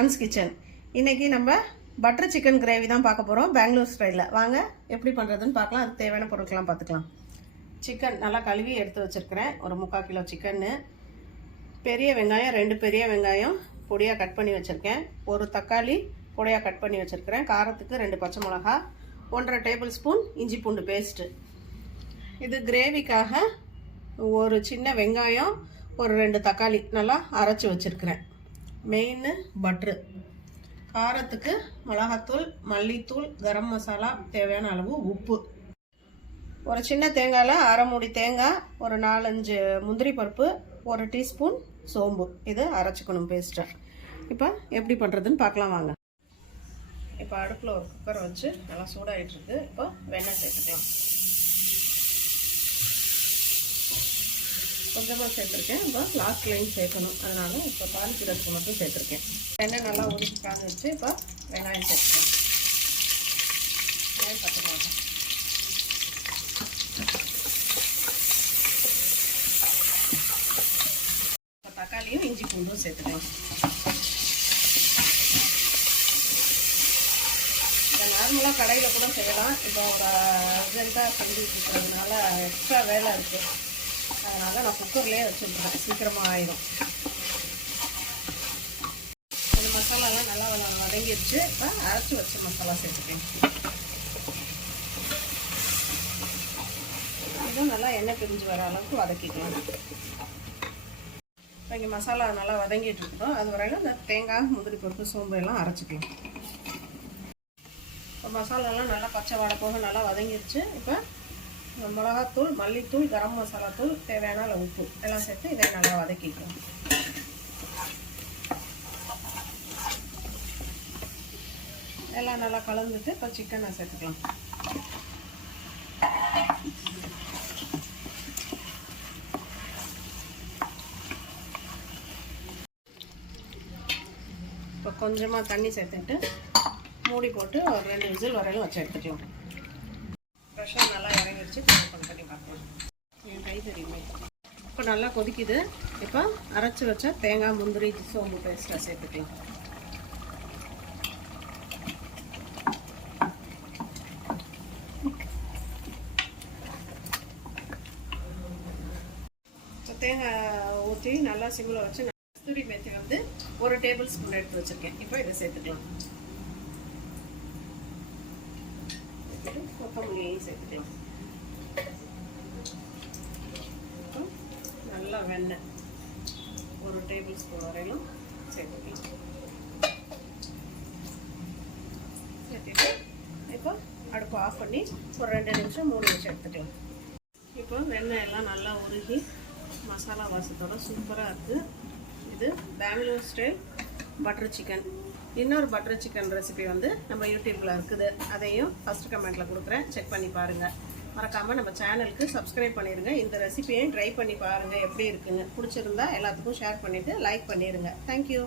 ஷான்ஸ் kitchen. இன்றைக்கி நம்ம butter chicken gravy தான் பார்க்க போகிறோம், பெங்களூர் ஸ்டைலில். வாங்க எப்படி பண்ணுறதுன்னு பார்க்கலாம். அதுக்கு தேவையான பொருட்கள்லாம் பார்த்துக்கலாம். சிக்கன் நல்லா கழுவி எடுத்து வச்சுருக்கிறேன், ஒரு 3/4 கிலோ சிக்கன்னு. பெரிய வெங்காயம் 2 பெரிய வெங்காயம் பொடியாக கட் பண்ணி வச்சுருக்கேன். ஒரு தக்காளி பொடியாக கட் பண்ணி வச்சுருக்கிறேன். காரத்துக்கு 2 பச்சை மிளகா, 1.5 டேபிள் ஸ்பூன் இஞ்சி பூண்டு பேஸ்ட்டு. இது கிரேவிக்காக ஒரு சின்ன வெங்காயம், ஒரு 2 தக்காளி நல்லா அரைச்சி வச்சுருக்கிறேன். Main butter. காரத்துக்கு மிளகாத்தூள், மல்லித்தூள், கரம் மசாலா, தேவையான அளவு உப்பு. ஒரு சின்ன தேங்காயில் 1/2 மூடி தேங்காய், ஒரு 4-5 முந்திரி பருப்பு, 1 டீஸ்பூன் சோம்பு. இது அரைச்சிக்கணும் பேஸ்ட்டை. இப்போ எப்படி பண்ணுறதுன்னு பார்க்கலாம் வாங்க. இப்போ அடுப்பில் ஒரு குக்கரை வச்சு நல்லா சூடாகிட்டுருக்கு. இப்போ வெண்ணெய் சேர்த்துக்கலாம். கொஞ்சமாக சேர்த்துருக்கேன். இப்போ லாஸ்ட் லைன் சேர்க்கணும், அதனால இப்போ தாளிக்கிறதுக்கு மட்டும் சேர்த்துருக்கேன். எண்ணெய் நல்லா உருக்கி காஞ்சி வச்சு இப்போ வெங்காயம் சேர்த்துக்கலாம். பச்சை இப்போ தக்காளியும் இஞ்சி பூண்டும் சேர்த்துக்கலாம். இதை நார்மலாக கடையில் கூட செய்யலாம். இப்போ ஒரு அர்ஜென்ட்டாக செஞ்சுட்டு இருக்கிறதுனால எக்ஸ்ட்ரா வேலை இருக்குது, அதனால் நான் குக்கர்லேயே வச்சுருக்கேன், சீக்கிரமாக ஆயிடும். இந்த மசாலாலாம் நல்லா வதங்கிடுச்சு. இப்போ அரைச்சி வச்ச மசாலா சேர்த்துக்கேன். இதுவும் நல்லா எண்ணெய் பிரிஞ்சு வர அளவுக்கு வதக்கிக்கலாம். இப்போ இங்கே மசாலா நல்லா வதங்கிட்டு இருக்கோம். அது வரையிலும் இந்த தேங்காய், முந்திரி பருப்பு, சோம்பு எல்லாம் அரைச்சிக்கலாம். இப்போ மசாலாலாம் நல்லா பச்சை வாடை போக நல்லா வதங்கிடுச்சு. இப்போ மிளகாத்தூள், மல்லித்தூள், கரம் மசாலா தூள், தேவையான அளவு உப்பு எல்லாம் சேர்த்து இதை நல்லா வதக்கிக்கலாம். எல்லாம் நல்லா கலந்துட்டு இப்போ சிக்கனை சேர்த்துக்கலாம். இப்போ கொஞ்சமாக தண்ணி சேர்த்துட்டு மூடி போட்டு ஒரு 2 விசில் வரையிலும் வச்சு எடுத்துக்கலாம். ப்ரெஷர் நல்லா இறங்கிடுச்சு. பண்ணி பார்க்கலாம். என் கை தெரியுமே. இப்போ நல்லா கொதிக்குது. இப்போ அரைச்சி வச்ச தேங்காய், முந்திரி, சோம்பு பேஸ்ட்டாக சேர்த்துக்கலாம். தேங்காய் ஊற்றி நல்லா சிம்மில் வச்சு கஸ்தூரி மேத்தி வந்து 1 டேபிள் ஸ்பூன் எடுத்து வச்சுருக்கேன். இப்போ இதை சேர்த்துக்கலாம். கொத்தமல்லியையும் சேர்த்துக்கலாம். நல்லா வெண்ணெய் 1 டேபிள் ஸ்பூன் வரையிலும் சேர்த்துக்கலாம். சேர்த்துட்டு இப்போ அடுப்பு ஆஃப் பண்ணி ஒரு 2 நிமிஷம் மூடி வச்சு எடுத்துக்கலாம். இப்போ வெண்ணெய் எல்லாம் நல்லா உருகி மசாலா வாசத்தோட சூப்பராக இருக்குது. இது பெங்களூர் ஸ்டைல் பட்டர் சிக்கன். இன்னொரு பட்டர் சிக்கன் ரெசிபி வந்து நம்ம யூடியூப்பில் இருக்குது, அதையும் ஃபஸ்ட் கமெண்ட்டில் கொடுக்குறேன், செக் பண்ணி பாருங்கள். மறக்காமல் நம்ம சேனலுக்கு சப்ஸ்கிரைப் பண்ணிடுங்க. இந்த ரெசிபியையும் ட்ரை பண்ணி பாருங்கள் எப்படி இருக்குன்னு. பிடிச்சிருந்தா எல்லாத்துக்கும் ஷேர் பண்ணிவிட்டு லைக் பண்ணிடுங்க. தேங்க்யூ.